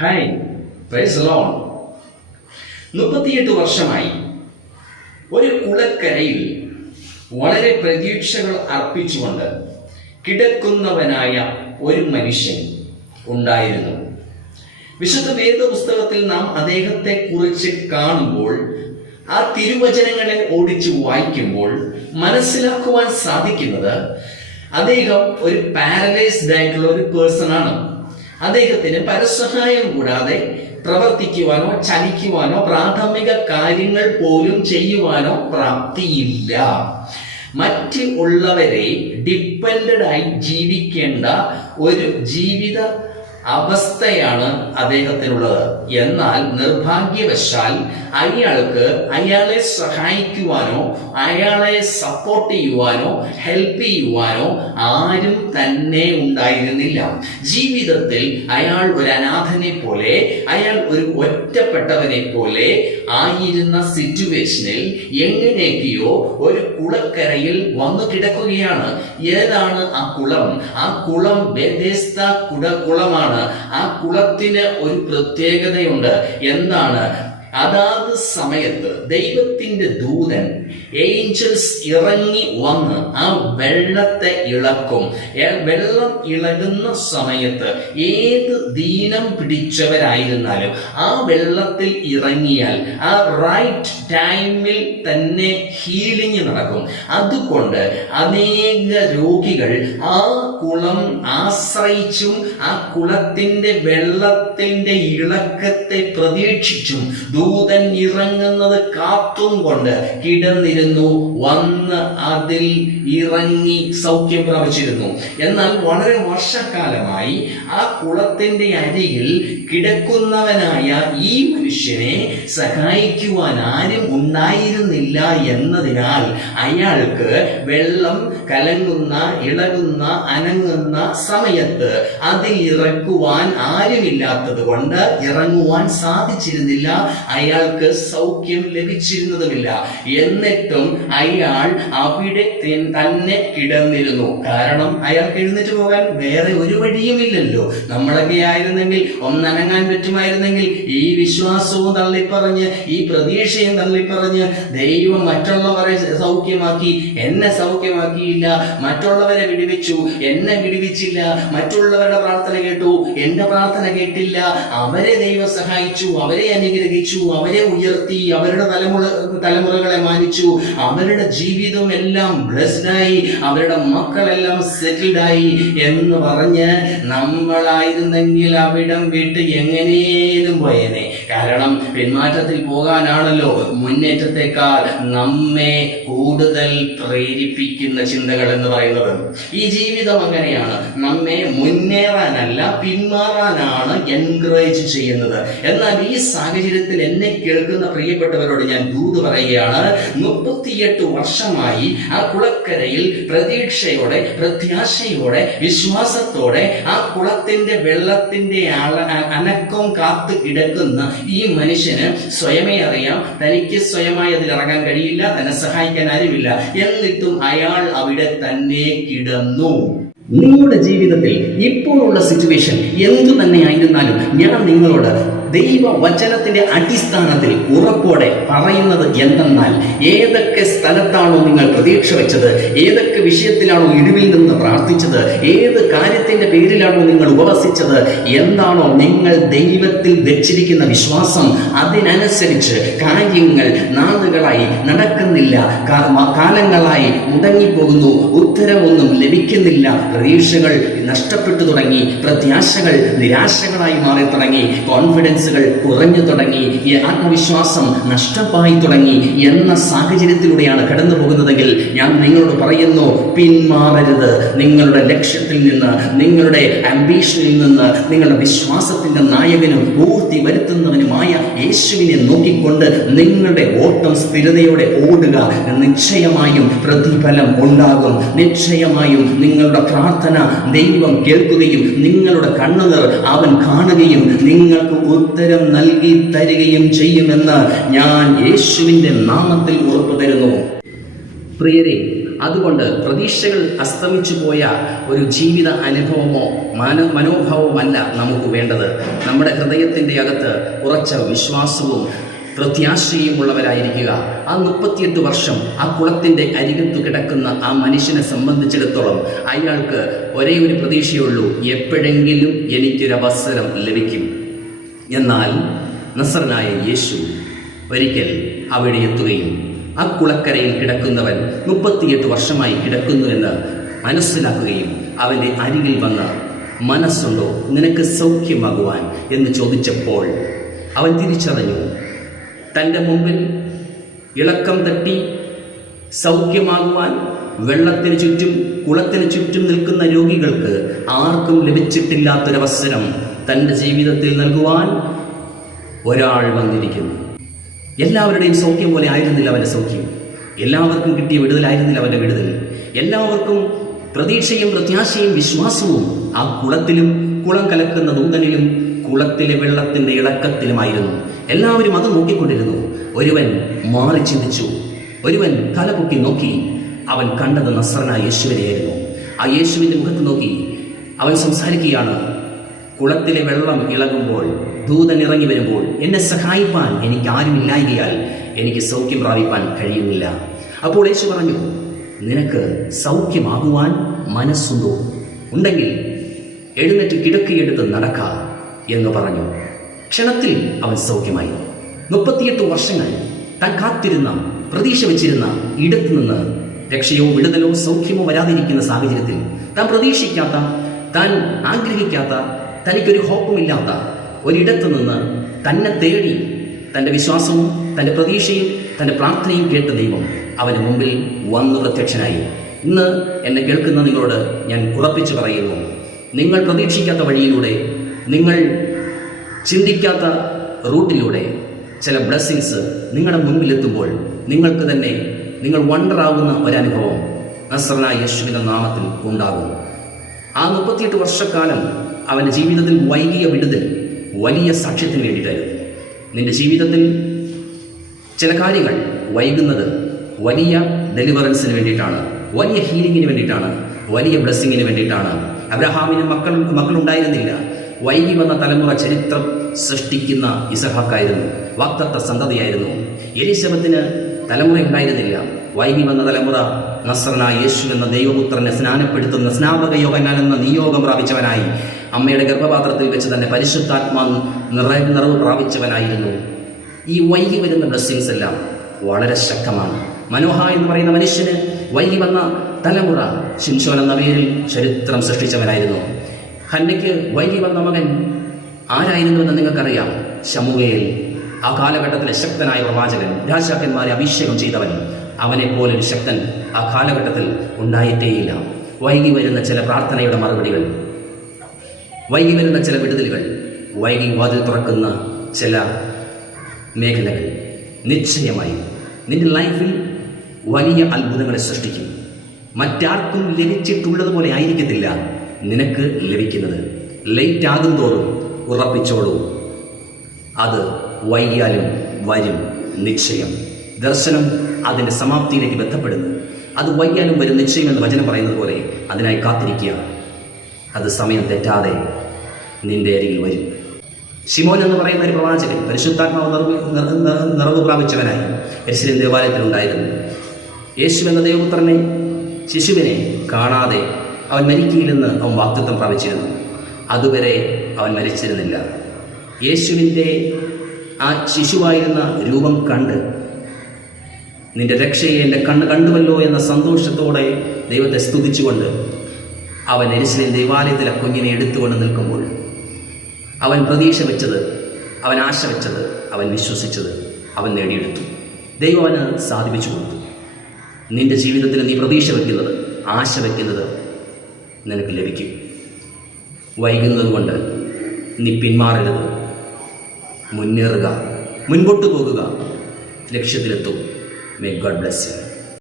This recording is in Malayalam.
Hi, praise Lord. 38 വർഷമായി ഒരു കുളക്കരയിൽ വളരെ പ്രതീക്ഷകൾ അർപ്പിച്ചുകൊണ്ട് കിടക്കുന്നവനായ ഒരു മനുഷ്യൻ ഉണ്ടായിരുന്നു. വിശുദ്ധ വേദപുസ്തകത്തിൽ നാം അദ്ദേഹത്തെ കുറിച്ച് കാണുമ്പോൾ, ആ തിരുവചനങ്ങളെ ഓടിച്ചു വായിക്കുമ്പോൾ മനസ്സിലാക്കുവാൻ സാധിക്കുന്നത് അദ്ദേഹം ഒരു പാരലൈസ്ഡ് ആയിട്ടുള്ള ഒരു പേഴ്സൺ ആണ്. അദ്ദേഹത്തിന് പരസഹായം കൂടാതെ പ്രവർത്തിക്കുവാനോ ചലിക്കുവാനോ പ്രാഥമിക കാര്യങ്ങൾ പോലും ചെയ്യുവാനോ പ്രാപ്തിയില്ല. മറ്റ് ഉള്ളവരെ ഡിപ്പെൻഡഡ് ആയി ജീവിക്കേണ്ട ഒരു ജീവിത അവസ്ഥയാണ് അദ്ദേഹത്തിനുള്ളത്. എന്നാൽ നിർഭാഗ്യവശാൽ അയാളെ സഹായിക്കുവാനോ അയാളെ സപ്പോർട്ട് ചെയ്യുവാനോ ഹെൽപ്പ് ചെയ്യുവാനോ ആരും തന്നെ ഉണ്ടായിരുന്നില്ല. ജീവിതത്തിൽ അയാൾ ഒരു അനാഥനെ പോലെ, അയാൾ ഒരു ഒറ്റപ്പെട്ടവനെ പോലെ ആയിരുന്ന സിറ്റുവേഷനിൽ എങ്ങനെയൊക്കെയോ ഒരു കുളക്കരയിൽ വന്നു കിടക്കുകയാണ്. ഏതാണ് ആ കുളം? ആ കുളം ബെഥെസ്ദ കുളമാണ്. ആ കുളത്തിന് ഒരു പ്രത്യേകതയുണ്ട്. എന്താണ്? അതാത് സമയത്ത് ദൈവത്തിന്റെ ദൂതൻ, ഏഞ്ചൽസ് ഇറങ്ങി വന്ന് ആ വെള്ളത്തെ ഇളക്കും. വെള്ളം ഇളകുന്ന സമയത്ത് ഏത് ദീനം പിടിച്ചവരായിരുന്നാലും ആ വെള്ളത്തിൽ ഇറങ്ങിയാൽ ആ റൈറ്റ് ടൈമിൽ തന്നെ ഹീലിംഗ് നടക്കും. അതുകൊണ്ട് അനേക രോഗികൾ ആ കുളം ആശ്രയിച്ചും ആ കുളത്തിന്റെ വെള്ളത്തിന്റെ ഇളക്കത്തെ പ്രതീക്ഷിച്ചും ദൂതൻ ഇറങ്ങുന്നത് കാത്തും കൊണ്ട് കിടന്നിരുന്നു. വന്ന് അതിൽ ഇറങ്ങി സൗഖ്യം പ്രാപിച്ചിരുന്നു. എന്നാൽ വളരെ വർഷക്കാലമായി ആ കുളത്തിന്റെ അരികിൽ കിടക്കുന്നവനായ ഈ മനുഷ്യനെ സഹായിക്കുവാൻ ആരും ഉണ്ടായിരുന്നില്ല എന്നതിനാൽ അയാൾക്ക് വെള്ളം കലങ്ങുന്ന, ഇളകുന്ന, അനങ്ങുന്ന സമയത്ത് അതിൽ ഇറക്കുവാൻ ആരുമില്ലാത്തത് കൊണ്ട് ഇറങ്ങുവാൻ സാധിച്ചിരുന്നില്ല. അയാൾക്ക് സൗഖ്യം ലഭിച്ചിരുന്നതുമില്ല. എന്നിട്ടും അയാൾ അവിടെ തന്നെ കിടന്നിരുന്നു. കാരണം അയാൾക്ക് എഴുന്നേറ്റ് പോകാൻ വേറെ ഒരു വഴിയുമില്ലല്ലോ. നമ്മളൊക്കെ ആയിരുന്നെങ്കിൽ ഒന്നനങ്ങാൻ പറ്റുമായിരുന്നെങ്കിൽ ഈ വിശ്വാസവും തള്ളിപ്പറഞ്ഞ് ഈ പ്രതീക്ഷയും തള്ളിപ്പറഞ്ഞ് ദൈവം മറ്റുള്ളവരെ സൗഖ്യമാക്കി, എന്നെ സൗഖ്യമാക്കിയില്ല, മറ്റുള്ളവരെ വിടുവിച്ചു, എന്നെ വിടുവിച്ചില്ല, മറ്റുള്ളവരുടെ പ്രാർത്ഥന കേട്ടു, എന്റെ പ്രാർത്ഥന കേട്ടില്ല, അവരെ ദൈവം സഹായിച്ചു, അവരെ അനുഗ്രഹിച്ചു, അവരെ ഉയർത്തി, അവരുടെ തലമുറകളെ മാനിച്ചു, അവരുടെ ജീവിതം എല്ലാം ബ്ലെസ്ഡായി, അവരുടെ മക്കളെല്ലാം സെറ്റിൽഡായി എന്ന് പറഞ്ഞ് നമ്മളായിരുന്നെങ്കിൽ അവിടം വിട്ട് എങ്ങനെയും പോയേനെ. കാരണം പിന്മാറ്റത്തിൽ പോകാനാണല്ലോ മുന്നേറ്റത്തെക്കാൾ നമ്മെ കൂടുതൽ പ്രേരിപ്പിക്കുന്ന ചിന്തകൾ എന്ന് പറയുന്നത്. ഈ ജീവിതം അങ്ങനെയാണ്. നമ്മെ മുന്നേറാനല്ല പിന്മാറാനാണ് എൻകറേജ് ചെയ്യുന്നത്. എന്നാൽ ഈ സാഹചര്യത്തിൽ എന്നെ കേൾക്കുന്ന പ്രിയപ്പെട്ടവരോട് ഞാൻ ദൂത് പറയുകയാണ്. 38 വർഷമായി ആ കുളക്കരയിൽ പ്രതീക്ഷയോടെ, പ്രത്യാശയോടെ, വിശ്വാസത്തോടെ ആ കുളത്തിന്റെ വെള്ളത്തിന്റെ അനക്കം കാത്തു കിടക്കുന്ന ഈ മനുഷ്യന് സ്വയമേ അറിയാം, തനിക്ക് സ്വയമായി അതിൽ ഇറങ്ങാൻ കഴിയില്ല, തന്നെ സഹായിക്കാൻ ആരുമില്ല. എന്നിട്ടും അയാൾ അവിടെ തന്നെ കിടന്നു. നിങ്ങളുടെ ജീവിതത്തിൽ ഇപ്പോഴുള്ള സിറ്റുവേഷൻ എന്തു തന്നെ ആയിരുന്നാലും ഞാൻ നിങ്ങളോട് ദൈവവചനത്തിന്റെ അടിസ്ഥാനത്തിൽ ഉറപ്പോടെ പറയുന്നത് എന്തെന്നാൽ, ഏതൊക്കെ സ്ഥലത്താണോ നിങ്ങൾ പ്രതീക്ഷ വെച്ചത്, ഏതൊക്കെ വിഷയത്തിലാണോ ഇടിവിൽ നിന്ന് പ്രാർത്ഥിച്ചത്, ഏത് കാര്യത്തിന്റെ പേരിലാണോ നിങ്ങൾ ഉപവസിച്ചത്, എന്താണോ നിങ്ങൾ ദൈവത്തിൽ വെച്ചിരിക്കുന്ന വിശ്വാസം, അതിനനുസരിച്ച് കാര്യങ്ങൾ നാളുകളായി നടക്കുന്നില്ല, കാലങ്ങളായി മുടങ്ങിപ്പോകുന്നു, ഉത്തരമൊന്നും ലഭിക്കുന്നില്ല, പ്രതീക്ഷകൾ നഷ്ടപ്പെട്ടു തുടങ്ങി, പ്രത്യാശകൾ നിരാശകളായി മാറി തുടങ്ങി, കോൺഫിഡൻസുകൾ കുറഞ്ഞു തുടങ്ങി, ആത്മവിശ്വാസം നഷ്ടമായി തുടങ്ങി എന്ന സാഹചര്യത്തിലൂടെയാണ് കടന്നു പോകുന്നതെങ്കിൽ ഞാൻ നിങ്ങളോട് പറയുന്നു, പിന്മാറരുത്. നിങ്ങളുടെ ലക്ഷ്യത്തിൽ നിന്ന്, നിങ്ങളുടെ ആംബിഷനിൽ നിന്ന്, നിങ്ങളുടെ വിശ്വാസത്തിന്റെ നായകനും പൂർത്തി വരുത്തുന്നവനുമായ യേശുവിനെ നോക്കിക്കൊണ്ട് നിങ്ങളുടെ ഓട്ടം സ്ഥിരതയോടെ ഓടുക. നിശ്ചയമായും പ്രതിഫലം ഉണ്ടാകും. നിശ്ചയമായും നിങ്ങളുടെ പ്രാർത്ഥന ദൈവം കേൾക്കുകയും നിങ്ങളുടെ കണ്ണുനീർ അവൻ കാണുകയും നിങ്ങൾക്ക് ഉത്തരം നൽകി തരികയും ചെയ്യുമെന്ന് ഞാൻ യേശുവിന്റെ നാമത്തിൽ ഉറപ്പു തരുന്നു. പ്രിയരെ, അതുകൊണ്ട് പ്രതീക്ഷകൾ അസ്തമിച്ചു പോയ ഒരു ജീവിത അനുഭവമോ മനോഭാവമല്ല നമുക്ക് വേണ്ടത്. നമ്മുടെ ഹൃദയത്തിൻ്റെ അകത്ത് ഉറച്ച വിശ്വാസവും പ്രത്യാശയുമുള്ളവരായിരിക്കുക. ആ 38 വർഷം ആ കുളത്തിൻ്റെ അരികത്തു കിടക്കുന്ന ആ മനുഷ്യനെ സംബന്ധിച്ചിടത്തോളം അയാൾക്ക് ഒരേ ഒരു പ്രതീക്ഷയുള്ളൂ, എപ്പോഴെങ്കിലും എനിക്കൊരവസരം ലഭിക്കും. എന്നാൽ നസറനായ യേശു ഒരിക്കൽ അവിടെ എത്തുകയും ആ കുളക്കരയിൽ കിടക്കുന്നവൻ 38 വർഷമായി കിടക്കുന്നുവെന്ന് മനസ്സിലാക്കുകയും അവൻ്റെ അരികിൽ വന്ന് മനസ്സുണ്ടോ നിനക്ക് സൗഖ്യമാകുവാൻ എന്ന് ചോദിച്ചപ്പോൾ അവൻ തിരിച്ചറിഞ്ഞു, തൻ്റെ മുമ്പിൽ ഇളക്കം തട്ടി സൗഖ്യമാകുവാൻ വെള്ളത്തിന് ചുറ്റും കുളത്തിന് ചുറ്റും നിൽക്കുന്ന രോഗികൾക്ക് ആർക്കും ലഭിച്ചിട്ടില്ലാത്തൊരവസരം തൻ്റെ ജീവിതത്തിൽ നൽകുവാൻ ഒരാൾ വന്നിരിക്കുന്നു. എല്ലാവരുടെയും സൗഖ്യം പോലെ ആയിരുന്നില്ല അവൻ്റെ സൗഖ്യം. എല്ലാവർക്കും കിട്ടിയ വിടുതലായിരുന്നില്ല അവൻ്റെ വിടുതൽ. എല്ലാവർക്കും പ്രതീക്ഷയും പ്രത്യാശയും വിശ്വാസവും ആ കുളത്തിലും കുളം കലക്കുന്ന ദൂതനിലും കുളത്തിലെ വെള്ളത്തിൻ്റെ ഇളക്കത്തിലുമായിരുന്നു. എല്ലാവരും അത് നോക്കിക്കൊണ്ടിരുന്നു. ഒരുവൻ മാറി ചിന്തിച്ചു, ഒരുവൻ തലപൊക്കി നോക്കി. അവൻ കണ്ടത് നസറനായ യേശുവിനെയായിരുന്നു. ആ യേശുവിൻ്റെ മുഖത്ത് നോക്കി അവൻ സംസാരിക്കുകയാണ്, കുളത്തിലെ വെള്ളം ഇളകുമ്പോൾ, ദൂതൻ ഇറങ്ങി വരുമ്പോൾ എന്നെ സഹായിപ്പാൻ എനിക്ക് ആരുമില്ലായകയാൽ എനിക്ക് സൗഖ്യം പ്രാപിപ്പാൻ കഴിയുന്നില്ല. അപ്പോൾ യേശു പറഞ്ഞു, നിനക്ക് സൗഖ്യമാകുവാൻ മനസ്സുണ്ടോ? ഉണ്ടെങ്കിൽ എഴുന്നേറ്റ് കിടക്കയെടുത്ത് നടക്ക എന്ന് പറഞ്ഞു. ക്ഷണത്തിൽ അവൻ സൗഖ്യമായി. 38 വർഷങ്ങൾ താൻ കാത്തിരുന്ന, പ്രതീക്ഷ വെച്ചിരുന്ന ഇടത്തു നിന്ന് രക്ഷയോ വിടുതലോ സൗഖ്യമോ വരാതിരിക്കുന്ന സാഹചര്യത്തിൽ, താൻ പ്രതീക്ഷിക്കാത്ത, താൻ ആഗ്രഹിക്കാത്ത, തനിക്കൊരു ഹോപ്പുമില്ലാത്ത ഒരിടത്തു നിന്ന് തന്നെ തേടി തൻ്റെ വിശ്വാസവും തൻ്റെ പ്രതീക്ഷയും തൻ്റെ പ്രാർത്ഥനയും കേട്ട ദൈവം അവന് മുമ്പിൽ വന്നു പ്രത്യക്ഷനായി. ഇന്ന് എന്നെ കേൾക്കുന്ന നിങ്ങളോട് ഞാൻ ഉറപ്പിച്ചു പറയുന്നു, നിങ്ങൾ പ്രതീക്ഷിക്കാത്ത വഴിയിലൂടെ, നിങ്ങൾ ചിന്തിക്കാത്ത റൂട്ടിലൂടെ ചില ബ്ലെസ്സിങ്സ് നിങ്ങളുടെ മുൻപിലെത്തുമ്പോൾ നിങ്ങൾക്ക് തന്നെ നിങ്ങൾ വണ്ടറാകുന്ന ഒരനുഭവം നസറനായ യേശുവിൻ്റെ നാമത്തിൽ ഉണ്ടാകും. ആ 38 വർഷക്കാലം അവൻ്റെ ജീവിതത്തിൽ വൈകിയ വിടുതൽ വലിയ സാക്ഷ്യത്തിന് വേണ്ടിയിട്ടായിരുന്നു. നിന്റെ ജീവിതത്തിൽ ചില കാര്യങ്ങൾ വൈകുന്നത് വലിയ ഡെലിവറൻസിന് വേണ്ടിയിട്ടാണ്, വലിയ ഹീലിങ്ങിന് വേണ്ടിയിട്ടാണ്, വലിയ ബ്ലെസ്സിങ്ങിന് വേണ്ടിയിട്ടാണ്. അബ്രഹാമിന് മക്കളുണ്ടായിരുന്നില്ല. വൈകി വന്ന തലമുറ ചരിത്രം സൃഷ്ടിക്കുന്ന ഇസഹാക്കായിരുന്നു, വാഗ്ദത്ത സന്തതിയായിരുന്നു. എലിശബത്തിന് തലമുറയുണ്ടായിരുന്നില്ല. വൈകി വന്ന തലമുറ നസറനായ യേശു എന്ന ദൈവപുത്രനെ സ്നാനപ്പെടുത്തുന്ന സ്നാപക യോഹന്നാൻ എന്ന നിയോഗം പ്രാപിച്ചവനായി അമ്മയുടെ ഗർഭപാത്രത്തിൽ വെച്ച് തന്നെ പരിശുദ്ധാത്മാ നിറവ് പ്രാപിച്ചവനായിരുന്നു. ഈ വൈകി വരുന്ന ബ്ലെസ്സിങ്സ് എല്ലാം വളരെ ശക്തമാണ്. മനോഹ എന്ന് പറയുന്ന മനുഷ്യന് വൈകി വന്ന തലമുറ ശിംശോൻ എന്ന പേരിൽ ചരിത്രം സൃഷ്ടിച്ചവനായിരുന്നു. ഹന്നയ്ക്ക് വൈകി വന്ന മകൻ ആരായിരുന്നുവെന്ന് നിങ്ങൾക്കറിയാം, ശമൂവേൽ. ആ കാലഘട്ടത്തിലെ ശക്തനായ പ്രവാചകൻ, രാജാക്കന്മാരെ അഭിഷേകം ചെയ്തവൻ. അവനെപ്പോലൊരു ശക്തൻ ആ കാലഘട്ടത്തിൽ ഉണ്ടായിട്ടേയില്ല. വൈകി വരുന്ന ചില പ്രാർത്ഥനയുടെ മറുപടികൾ, വൈകി വരുന്ന ചില വിടുതലുകൾ, വൈകി വാതിൽ തുറക്കുന്ന ചില മേഖലകൾ നിശ്ചയമായി നിന്റെ ലൈഫിൽ വലിയ അത്ഭുതങ്ങളെ സൃഷ്ടിക്കും. മറ്റാർക്കും ലഭിച്ചിട്ടുള്ളതുപോലെ ആയിരിക്കത്തില്ല നിനക്ക് ലഭിക്കുന്നത്. ലേറ്റ് ആകും തോറും ഉറപ്പിച്ചോളൂ, അത് വൈകിയാലും വരും നിശ്ചയം. ദർശനം അതിൻ്റെ സമാപ്തിയിലേക്ക് ബന്ധപ്പെടുന്നു. അത് വൈകിയാലും വരും നിശ്ചയം എന്ന് വചനം പറയുന്നത് പോലെ അതിനായി കാത്തിരിക്കുക. അത് സമയം തെറ്റാതെ നിന്റെ അരികിൽ വരും. ശിമോൻ എന്ന് പറയുന്ന ഒരു പ്രവാചകൻ പരിശുദ്ധാത്മാവ് നിറവ് പ്രാപിച്ചവനായി യെരുശലേം ദേവാലയത്തിലുണ്ടായിരുന്നു. യേശു എന്ന ദൈവപുത്രനെ, ശിശുവിനെ കാണാതെ അവൻ മരിക്കയില്ലെന്ന് അവൻ വാഗ്ദത്തം പ്രാപിച്ചിരുന്നു. അതുവരെ അവൻ മരിച്ചിരുന്നില്ല. യേശുവിൻ്റെ ആ ശിശുവായിരുന്ന രൂപം കണ്ട്, നിന്റെ രക്ഷയെ എൻ്റെ കണ്ണ് കണ്ടുവല്ലോ എന്ന സന്തോഷത്തോടെ ദൈവത്തെ സ്തുതിച്ചുകൊണ്ട് അവൻ യെരുശലേം ദേവാലയത്തിലെ കുഞ്ഞിനെ എടുത്തുകൊണ്ട് നിൽക്കുമ്പോൾ അവൻ പ്രതീക്ഷ വെച്ചത്, അവൻ ആശ വെച്ചത്, അവൻ വിശ്വസിച്ചത് അവൻ നേടിയെടുത്തു. ദൈവം അവന് സാധിപ്പിച്ചു കൊടുത്തു. നിന്റെ ജീവിതത്തിൽ നീ പ്രതീക്ഷ വയ്ക്കുന്നത്, ആശ വയ്ക്കുന്നത് നിനക്ക് ലഭിക്കും. വൈകുന്നത് കൊണ്ട് നീ പിന്മാറരുത്. മുന്നേറുക, മുൻപോട്ട് പോകുക, ലക്ഷ്യത്തിലെത്തും. May God bless you.